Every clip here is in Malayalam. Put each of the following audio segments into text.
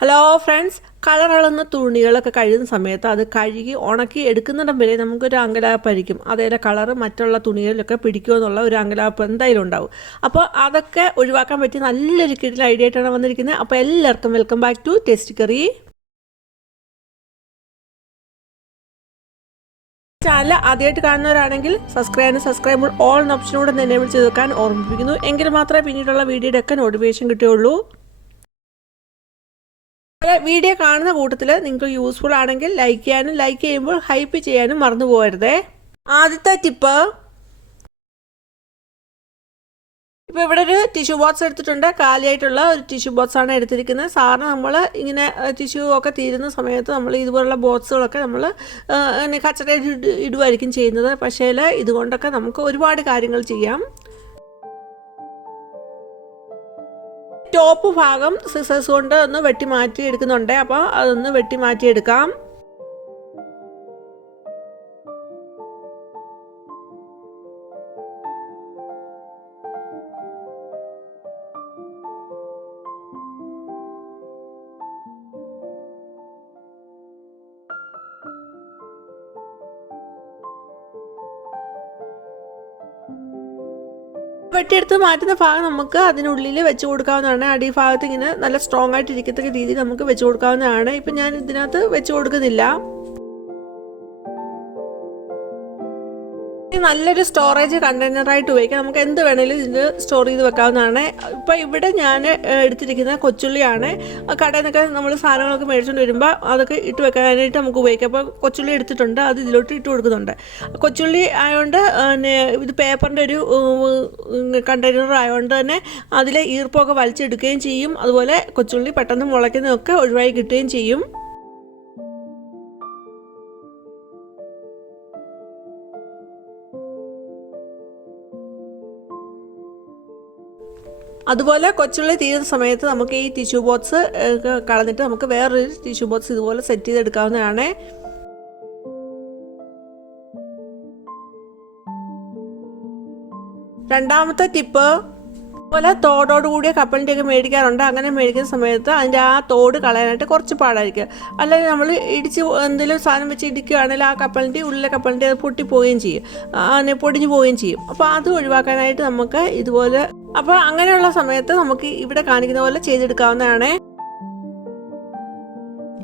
ഹലോ ഫ്രണ്ട്സ് കളറുള്ള തുണികളൊക്കെ കഴിയുന്ന സമയത്ത് അത് കഴുകി ഉണക്കി എടുക്കുന്നിടം വരെ നമുക്കൊരു അങ്കലാപ്പായിരിക്കും അതേ കളറ് മറ്റുള്ള തുണികളിലൊക്കെ പിടിക്കുമോ എന്നുള്ള ഒരു അങ്കലാപ്പ് എന്തായാലും ഉണ്ടാവും. അപ്പോൾ അതൊക്കെ ഒഴിവാക്കാൻ പറ്റിയ നല്ലൊരു കിടിൽ ഐഡിയ ആയിട്ടാണ് വന്നിരിക്കുന്നത്. അപ്പോൾ എല്ലാവർക്കും welcome back to taste curry channel ആദ്യമായിട്ട് കാണുന്നവരാണെങ്കിൽ സബ്സ്ക്രൈബ് സബ്സ്ക്രൈബ് ഓൾ ഓപ്ഷനോട് ഓപ്ഷനൂടെ എനേബിൾ വെക്കാൻ ഓർമ്മിപ്പിക്കുന്നു. എങ്കിൽ മാത്രമേ പിന്നീടുള്ള വീഡിയോയുടെ ഒക്കെ നോട്ടിഫിക്കേഷൻ കിട്ടുകയുള്ളൂ. വീഡിയോ കാണുന്ന കൂട്ടത്തിൽ നിങ്ങൾക്ക് യൂസ്ഫുൾ ആണെങ്കിൽ ലൈക്ക് ചെയ്യാനും ലൈക്ക് ചെയ്യുമ്പോൾ ഹൈപ്പ് ചെയ്യാനും മറന്നു പോകരുതേ. ആദ്യത്തെ ടിപ്പ് ഇപ്പോൾ ഇവിടെ ഒരു ടിഷ്യൂ ബോക്സ് എടുത്തിട്ടുണ്ട്. കാലിയായിട്ടുള്ള ഒരു ടിഷ്യൂ ബോക്സ് ആണ് എടുത്തിരിക്കുന്നത്. സാറിന് നമ്മൾ ഇങ്ങനെ ടിഷ്യൂ ഒക്കെ തീരുന്ന സമയത്ത് നമ്മൾ ഇതുപോലുള്ള ബോക്സുകളൊക്കെ നമ്മൾ കച്ചട ഇടുമായിരിക്കും ചെയ്യുന്നത്. പക്ഷേ ഇതുകൊണ്ടൊക്കെ നമുക്ക് ഒരുപാട് കാര്യങ്ങൾ ചെയ്യാം. ടോപ്പ് ഭാഗം സിസേഴ്സ് കൊണ്ട് ഒന്ന് വെട്ടി മാറ്റി എടുക്കുന്നുണ്ട് അപ്പോൾ അതൊന്ന് വെട്ടി മാറ്റി എടുക്കാം വെട്ടിയെടുത്ത് മാറ്റുന്ന ഭാഗം നമുക്ക് അതിനുള്ളിൽ വെച്ച് കൊടുക്കാവുന്നതാണ്. അടിഭാഗത്ത് ഇങ്ങനെ നല്ല സ്ട്രോങ് ആയിട്ട് ഇരിക്കത്തക്ക രീതിയിൽ നമുക്ക് വെച്ച് കൊടുക്കാവുന്നതാണ്. ഇപ്പം ഞാൻ ഇതിനകത്ത് വെച്ച് കൊടുക്കുന്നില്ല. നല്ലൊരു സ്റ്റോറേജ് കണ്ടെയ്നറായിട്ട് ഉപയോഗിക്കാം. നമുക്ക് എന്ത് വേണേലും ഇത് സ്റ്റോർ ചെയ്ത് വെക്കാവുന്നതാണ്. ഇപ്പോൾ ഇവിടെ ഞാൻ എടുത്തിരിക്കുന്ന കൊച്ചുള്ളിയാണ്. കടയിൽ നിന്നൊക്കെ നമ്മൾ സാധനങ്ങളൊക്കെ മേടിച്ചുകൊണ്ട് വരുമ്പോൾ അതൊക്കെ ഇട്ട് വെക്കാനായിട്ട് നമുക്ക് ഉപയോഗിക്കാം. അപ്പോൾ കൊച്ചുള്ളി എടുത്തിട്ടുണ്ട് അത് ഇതിലോട്ട് ഇട്ട് കൊടുക്കുന്നുണ്ട്. കൊച്ചുള്ളി ആയതുകൊണ്ട് ഇത് പേപ്പറിന്റെ ഒരു കണ്ടെയ്നർ ആയതുകൊണ്ട് തന്നെ അതിലെ ഈർപ്പമൊക്കെ വലിച്ചെടുക്കുകയും ചെയ്യും. അതുപോലെ കൊച്ചുള്ളി പെട്ടെന്ന് മുളയ്ക്കുന്നതൊക്കെ ഒഴിവായി കിട്ടുകയും ചെയ്യും. അതുപോലെ കൊച്ചുള്ളി തീരുന്ന സമയത്ത് നമുക്ക് ഈ ടിഷ്യൂ ബോക്സ് കളഞ്ഞിട്ട് നമുക്ക് വേറൊരു ടിഷ്യൂ ബോക്സ് ഇതുപോലെ സെറ്റ് ചെയ്തെടുക്കാവുന്നതാണ്. രണ്ടാമത്തെ ടിപ്പ് അതുപോലെ തോടോട് കൂടിയ കപ്പലിന്റെയൊക്കെ മേടിക്കാറുണ്ട്. അങ്ങനെ മേടിക്കുന്ന സമയത്ത് അതിന്റെ ആ തോട് കളയാനായിട്ട് കുറച്ച് പാടായിരിക്കും. അല്ലെങ്കിൽ നമ്മൾ ഇടിച്ച് എന്തെങ്കിലും സാധനം വെച്ച് ഇടിക്കുകയാണെങ്കിൽ ആ കപ്പലിന്റെ ഉള്ളിലെ കപ്പലിന്റെ അത് പൊട്ടിപ്പോവുകയും ചെയ്യും. അങ്ങനെ പൊടിഞ്ഞു പോവുകയും ചെയ്യും. അപ്പോൾ അത് ഒഴിവാക്കാനായിട്ട് നമുക്ക് ഇതുപോലെ അപ്പോൾ അങ്ങനെയുള്ള സമയത്ത് നമുക്ക് ഇവിടെ കാണിക്കുന്ന പോലെ ചെയ്തെടുക്കാവുന്നതാണ്.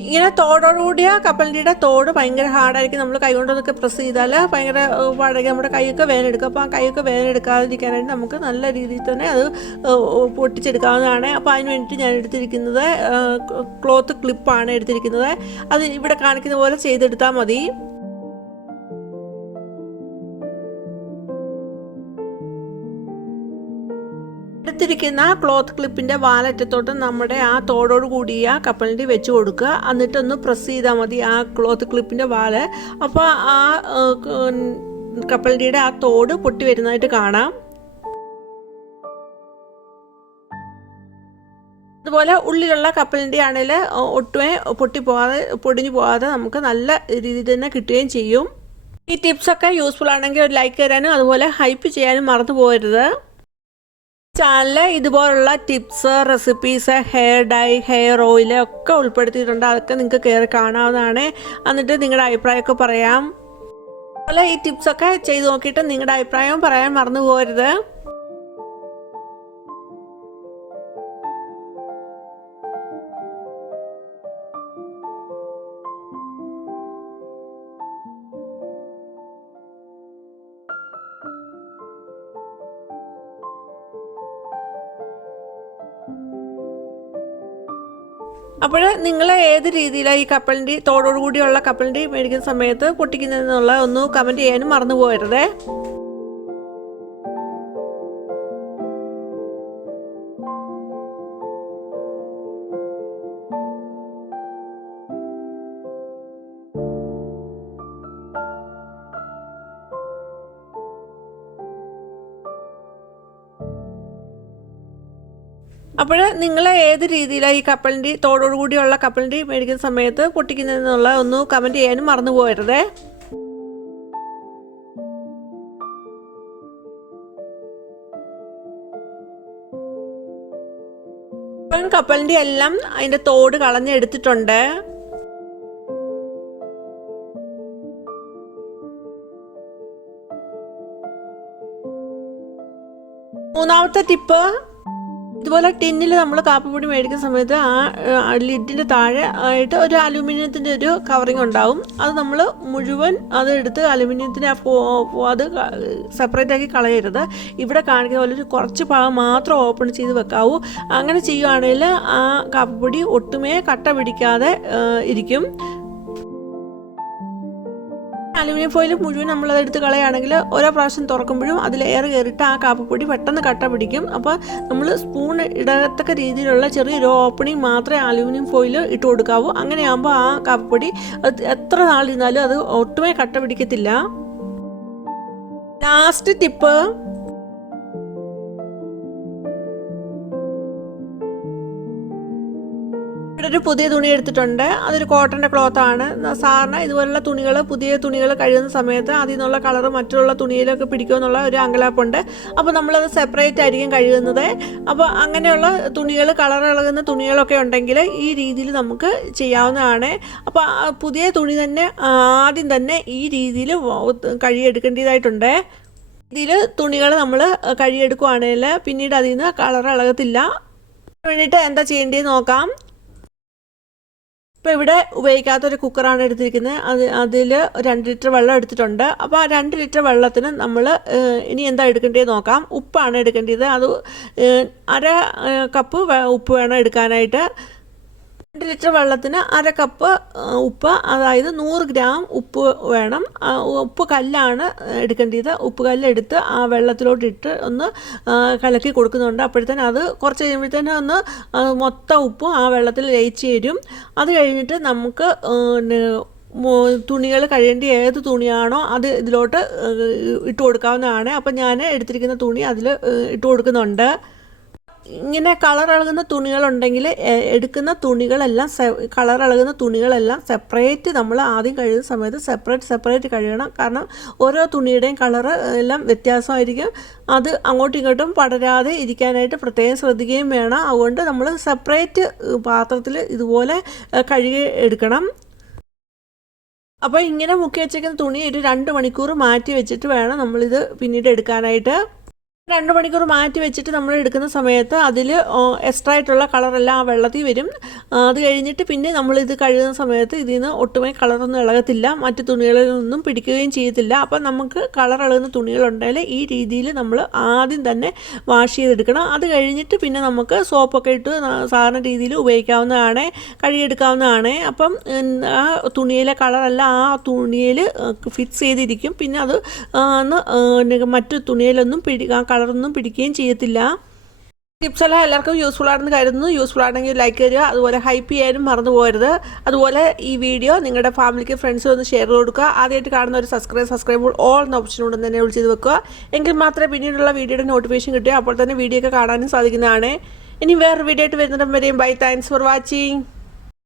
ഇങ്ങനെ തോടോടുകൂടിയ കപ്പലിന്റെ തോട് ഭയങ്കര ഹാർഡായിരിക്കും നമ്മൾ കൈ കൊണ്ടൊക്കെ പ്രസ് ചെയ്താൽ ഭയങ്കര പാടായിരിക്കും നമ്മുടെ കൈയൊക്കെ വേദനെടുക്കും അപ്പോൾ ആ കൈയൊക്കെ വേദനെടുക്കാതിരിക്കാനായിട്ട് നമുക്ക് നല്ല രീതിയിൽ തന്നെ അത് പൊട്ടിച്ചെടുക്കാവുന്നതാണ്. അപ്പോൾ അതിന് വേണ്ടിയിട്ട് ഞാൻ എടുത്തിരിക്കുന്നത് ക്ലോത്ത് ക്ലിപ്പാണ് എടുത്തിരിക്കുന്നത്. അത് ഇവിടെ കാണിക്കുന്ന പോലെ ചെയ്തെടുത്താൽ മതി. എടുത്തിരിക്കുന്ന ക്ലോത്ത് ക്ലിപ്പിന്റെ വാലറ്റത്തോട്ട് നമ്മുടെ ആ തോടോട് കൂടിയ കപ്പലിന്റെ വെച്ച് കൊടുക്കുക. എന്നിട്ടൊന്ന് പ്രസ് ചെയ്താൽ മതി ആ ക്ലോത്ത് ക്ലിപ്പിന്റെ വാൽ. അപ്പോൾ ആ കപ്പലിന്റെ ആ തോട് പൊട്ടി വരുന്നതായിട്ട് കാണാം. അതുപോലെ ഉള്ളിലുള്ള കപ്പലിന്റെ ആണെങ്കിൽ ഒട്ടുമേ പൊട്ടിപ്പോകാതെ പൊടിഞ്ഞു പോകാതെ നമുക്ക് നല്ല രീതിയിൽ തന്നെ കിട്ടുകയും ചെയ്യും. ഈ ടിപ്സൊക്കെ യൂസ്ഫുൾ ആണെങ്കിൽ ഒരു ലൈക്ക് തരാനും അതുപോലെ ഹൈപ്പ് ചെയ്യാനും മറന്നു പോകരുത്. ചാനലിൽ ഇതുപോലുള്ള tips recipes hair dye hair oil ഒക്കെ ഉൾപ്പെടുത്തിയിട്ടുണ്ട്. അതൊക്കെ നിങ്ങൾക്ക് കയറി കാണാവുന്നതാണ്. എന്നിട്ട് നിങ്ങളുടെ അഭിപ്രായമൊക്കെ പറയാം. അതുപോലെ ഈ ടിപ്സൊക്കെ ചെയ്ത് നോക്കിയിട്ട് നിങ്ങളുടെ അഭിപ്രായം പറയാൻ മറന്നു പോകരുത്. അപ്പോൾ നിങ്ങൾ ഏത് രീതിയിലാണ് ഈ കപ്പലിന്റെ തോടോടുകൂടിയുള്ള കപ്പലിന്റെ മേടിക്കുന്ന സമയത്ത് പൊട്ടിക്കുന്നതെന്നുള്ള ഒന്ന് കമന്റ് ചെയ്യാനും മറന്നു പോകരുതേ അപ്പോൾ നിങ്ങൾ ഏത് രീതിയിലാണ് ഈ കപ്പലിന്റെ തോടോടു കൂടിയുള്ള കപ്പലിന്റെ മേടിക്കുന്ന സമയത്ത് പൊട്ടിക്കുന്നതെന്നുള്ള ഒന്ന് കമന്റ് ചെയ്യാനും മറന്നു പോകരുതേ. കപ്പലിന്റെ എല്ലാം അതിന്റെ തോട് കളഞ്ഞെടുത്തിട്ടുണ്ട്. മൂന്നാമത്തെ ടിപ്പ് ഇതുപോലെ ടിന്നിൽ നമ്മൾ കാപ്പിപ്പൊടി മേടിക്കുന്ന സമയത്ത് ആ ലിഡിന്റെ താഴെ ആയിട്ട് ഒരു അലുമിനിയത്തിന്റെ ഒരു കവറിങ് ഉണ്ടാവും. അത് നമ്മൾ മുഴുവൻ അത് എടുത്ത് അലുമിനിയത്തിന്റെ അത് സെപ്പറേറ്റ് ആക്കി കളയരുത്. ഇവിടെ കാണിക്കുന്ന പോലെ ഒരു കുറച്ച് ഭാഗം മാത്രം ഓപ്പൺ ചെയ്ത് വെക്കാവൂ. അങ്ങനെ ചെയ്യുകയാണെങ്കിൽ ആ കാപ്പിപ്പൊടി ഒട്ടുമേ കട്ട പിടിക്കാതെ ഇരിക്കും. അലുമിനിയം ഫോയിൽ മുഴുവൻ നമ്മളത് എടുത്ത് കളയുകയാണെങ്കിൽ ഓരോ പ്രാവശ്യം തുറക്കുമ്പോഴും അതിൽ എയർ കയറിയിട്ട് ആ കാപ്പിപ്പൊടി പെട്ടെന്ന് കട്ട പിടിക്കും. അപ്പോൾ നമ്മൾ സ്പൂൺ ഇടത്തക്ക രീതിയിലുള്ള ചെറിയൊരു ഓപ്പണിംഗ് മാത്രമേ അലുമിനിയം ഫോയിൽ ഇട്ട് കൊടുക്കാവൂ. അങ്ങനെയാകുമ്പോൾ ആ കാപ്പിപ്പൊടി എത്ര നാളിരുന്നാലും അത് ഒട്ടുമേ കട്ട പിടിക്കത്തില്ല. ലാസ്റ്റ് ടിപ്പ് ഇവിടെ പുതിയ തുണി എടുത്തിട്ടുണ്ട്. അതൊരു കോട്ടന്റെ ആണ്. സാറിന് ഇതുപോലുള്ള തുണികൾ പുതിയ തുണികൾ കഴുകുന്ന സമയത്ത് അതിൽ നിന്നുള്ള കളർ മറ്റുള്ള തുണിയിലൊക്കെ പിടിക്കുമെന്നുള്ള ഒരു അങ്കലാപ്പുണ്ട് അപ്പോൾ നമ്മളത് സെപ്പറേറ്റ് ആയിരിക്കും കഴുകുന്നത് അപ്പോൾ അങ്ങനെയുള്ള തുണികൾ കളർ ഇളകുന്ന തുണികളൊക്കെ ഉണ്ടെങ്കിൽ ഈ രീതിയിൽ നമുക്ക് ചെയ്യാവുന്നതാണ്. അപ്പോൾ പുതിയ തുണി തന്നെ ആദ്യം തന്നെ ഈ രീതിയിൽ കഴുകിയെടുക്കേണ്ടതായിട്ടുണ്ട്. ഇതിൽ തുണികൾ നമ്മൾ കഴുകിയെടുക്കുവാണെങ്കിൽ പിന്നീട് അതിൽ നിന്ന് കളർ ഇളകത്തില്ല. വേണ്ടിയിട്ട് എന്താ ചെയ്യേണ്ടത് നോക്കാം. ഇപ്പോൾ ഇവിടെ ഉപയോഗിക്കാത്തൊരു കുക്കറാണ് എടുത്തിരിക്കുന്നത്. അത് അതിൽ രണ്ട് ലിറ്റർ വെള്ളം എടുത്തിട്ടുണ്ട്. അപ്പോൾ ആ രണ്ട് ലിറ്റർ വെള്ളത്തിന് നമ്മൾ ഇനി എന്താ എടുക്കേണ്ടത് നോക്കാം. ഉപ്പാണ് എടുക്കേണ്ടത്. അത് അര കപ്പ് ഉപ്പ് വേണം എടുക്കാനായിട്ട്. രണ്ട് ലിറ്റർ വെള്ളത്തിന് അര കപ്പ് ഉപ്പ് അതായത് നൂറ് ഗ്രാം ഉപ്പ് വേണം. ഉപ്പ് കല്ലാണ് എടുക്കേണ്ടത്. ഉപ്പ് കല്ലെടുത്ത് ആ വെള്ളത്തിലോട്ട് ഇട്ട് ഒന്ന് കലക്കി കൊടുക്കുന്നുണ്ട്. അപ്പോഴത്തേനും അത് കുറച്ച് കഴിയുമ്പോഴത്തേനും ഒന്ന് മൊത്തം ഉപ്പും ആ വെള്ളത്തിൽ ലയിച്ച് തരും. അത് കഴിഞ്ഞിട്ട് നമുക്ക് തുണികൾ കഴിയേണ്ട ഏത് തുണിയാണോ അത് ഇതിലോട്ട് ഇട്ട് കൊടുക്കാവുന്നതാണ്. അപ്പം ഞാൻ എടുത്തിരിക്കുന്ന തുണി അതിൽ ഇട്ട് കൊടുക്കുന്നുണ്ട്. ഇങ്ങനെ കളർ ഇളകുന്ന തുണികളുണ്ടെങ്കിൽ എടുക്കുന്ന തുണികളെല്ലാം കളർ ഇളകുന്ന തുണികളെല്ലാം സെപ്പറേറ്റ് നമ്മൾ ആദ്യം കഴുകുന്ന സമയത്ത് സെപ്പറേറ്റ് സെപ്പറേറ്റ് കഴുകണം. കാരണം ഓരോ തുണിയുടെയും കളർ എല്ലാം വ്യത്യാസമായിരിക്കും. അത് അങ്ങോട്ടും ഇങ്ങോട്ടും പടരാതെ ഇരിക്കാനായിട്ട് പ്രത്യേകം ശ്രദ്ധിക്കുകയും വേണം. അതുകൊണ്ട് നമ്മൾ സെപ്പറേറ്റ് പാത്രത്തിൽ ഇതുപോലെ കഴുകി എടുക്കണം. അപ്പോൾ ഇങ്ങനെ മുക്കി വെച്ചേക്കുന്ന തുണി ഒരു രണ്ട് മണിക്കൂർ മാറ്റി വെച്ചിട്ട് വേണം നമ്മളിത് പിന്നീട് എടുക്കാനായിട്ട്. രണ്ട് മണിക്കൂർ മാറ്റി വെച്ചിട്ട് നമ്മൾ എടുക്കുന്ന സമയത്ത് അതിൽ എക്സ്ട്രാ ആയിട്ടുള്ള കളറെല്ലാം ആ വെള്ളത്തിൽ വരും. അത് കഴിഞ്ഞിട്ട് പിന്നെ നമ്മൾ ഇത് കഴുകുന്ന സമയത്ത് ഇതിൽ നിന്ന് ഒട്ടുമേ കളറൊന്നും ഇളകത്തില്ല. മറ്റ് തുണികളിൽ നിന്നും പിടിക്കുകയും ചെയ്യത്തില്ല. അപ്പം നമുക്ക് കളർ ഇളകുന്ന തുണികളുണ്ടെങ്കിൽ ഈ രീതിയിൽ നമ്മൾ ആദ്യം തന്നെ വാഷ് ചെയ്തെടുക്കണം. അത് കഴിഞ്ഞിട്ട് പിന്നെ നമുക്ക് സോപ്പൊക്കെ ഇട്ട് സാധാരണ രീതിയിൽ ഉപയോഗിക്കാവുന്നതാണ് കഴുകിയെടുക്കാവുന്നതാണ്. അപ്പം ആ തുണിയിലെ കളറെല്ലാം ആ തുണിയിൽ ഫിക്സ് ചെയ്തിരിക്കും. പിന്നെ അത് മറ്റു തുണിയിലൊന്നും പിടി കളറൊന്നും പിടിക്കുകയും ചെയ്യത്തില്ല. ടിപ്സ് എല്ലാം എല്ലാവർക്കും യൂസ്ഫുൾ ആണെന്ന് കരുതുന്നു. യൂസ്ഫുൾ ആണെങ്കിൽ ലൈക്ക് ചെയ്യുക അതുപോലെ ഹൈപ്പ് ചെയ്യാനും മറന്നു പോകരുത്. അതുപോലെ ഈ വീഡിയോ നിങ്ങളുടെ ഫാമിലിക്ക് ഫ്രണ്ട്സും ഒന്ന് ഷെയർ കൊടുക്കുക. ആദ്യമായിട്ട് കാണുന്ന ഒരു സബ്സ്ക്രൈബ് സബ്സ്ക്രൈബ് ഓൾ എന്ന ഓപ്ഷൻ ഉണ്ടെന്ന് തന്നെ വിളിച്ച് വെക്കുക. എങ്കിൽ മാത്രമേ പിന്നീടുള്ള വീഡിയോയുടെ നോട്ടിഫിക്കേഷൻ കിട്ടുക അപ്പോൾ തന്നെ വീഡിയോ ഒക്കെ കാണാനും സാധിക്കുന്നതാണ്. ഇനി വേറൊരു വീഡിയോ ആയിട്ട് വരുന്നിടം വരെയും. Bye thanks for watching